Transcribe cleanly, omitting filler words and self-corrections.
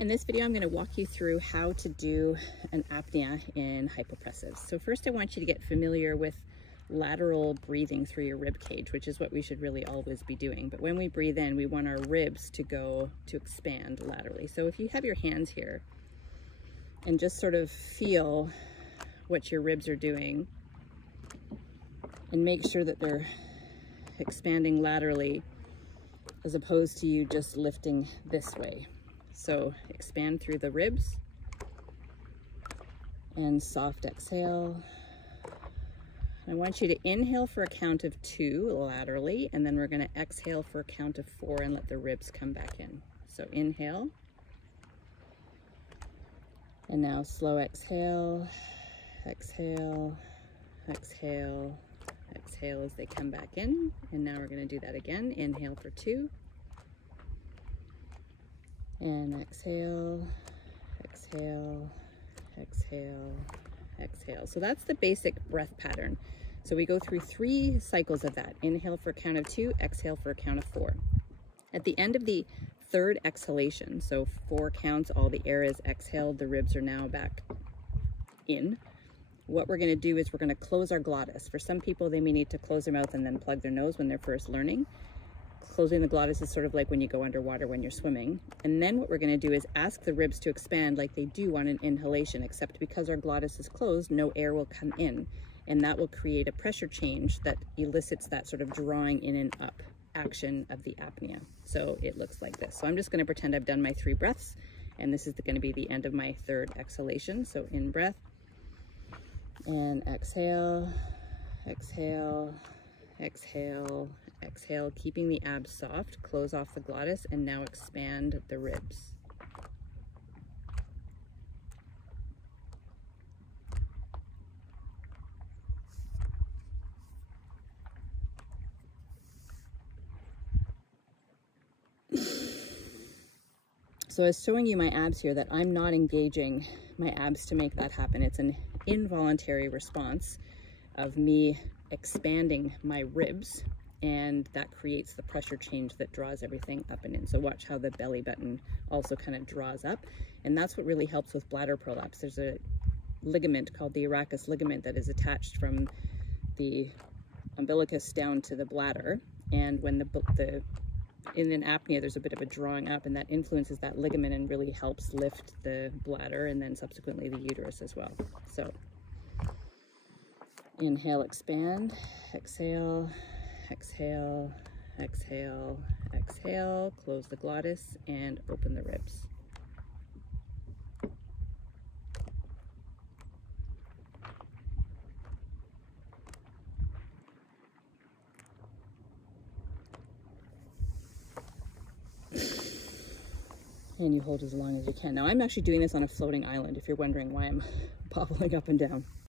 In this video, I'm going to walk you through how to do an apnea in hypopressives. So first I want you to get familiar with lateral breathing through your rib cage, which is what we should really always be doing. But when we breathe in, we want our ribs to expand laterally. So if you have your hands here and just sort of feel what your ribs are doing and make sure that they're expanding laterally as opposed to you just lifting this way. So expand through the ribs and soft exhale. I want you to inhale for a count of 2 laterally, and then we're going to exhale for a count of 4 and let the ribs come back in. So inhale, and now slow exhale, exhale, exhale, exhale as they come back in. And now we're going to do that again. Inhale for 2. And exhale, exhale, exhale, exhale. So that's the basic breath pattern. So we go through 3 cycles of that. Inhale for a count of 2, exhale for a count of 4. At the end of the 3rd exhalation, so 4 counts, all the air is exhaled, the ribs are now back in. What we're going to do is we're going to close our glottis. For some people, they may need to close their mouth and then plug their nose when they're first learning. Closing the glottis is sort of like when you go underwater when you're swimming. And then what we're going to do is ask the ribs to expand like they do on an inhalation, except because our glottis is closed, no air will come in. And that will create a pressure change that elicits that sort of drawing in and up action of the apnea. So it looks like this. So I'm just going to pretend I've done my 3 breaths, and this is going to be the end of my 3rd exhalation. So in breath and exhale, exhale, exhale, exhale, keeping the abs soft, close off the glottis, and now expand the ribs. So I was showing you my abs here that I'm not engaging my abs to make that happen. It's an involuntary response of me expanding my ribs, and that creates the pressure change that draws everything up and in. So watch how the belly button also kind of draws up, and that's what really helps with bladder prolapse. There's a ligament called the arachis ligament that is attached from the umbilicus down to the bladder, and when in an apnea there's a bit of a drawing up, and that influences that ligament and really helps lift the bladder and then subsequently the uterus as well. So inhale, expand, exhale, exhale, exhale, exhale, close the glottis and open the ribs. And you hold as long as you can. Now I'm actually doing this on a floating island, if you're wondering why I'm bobbling up and down.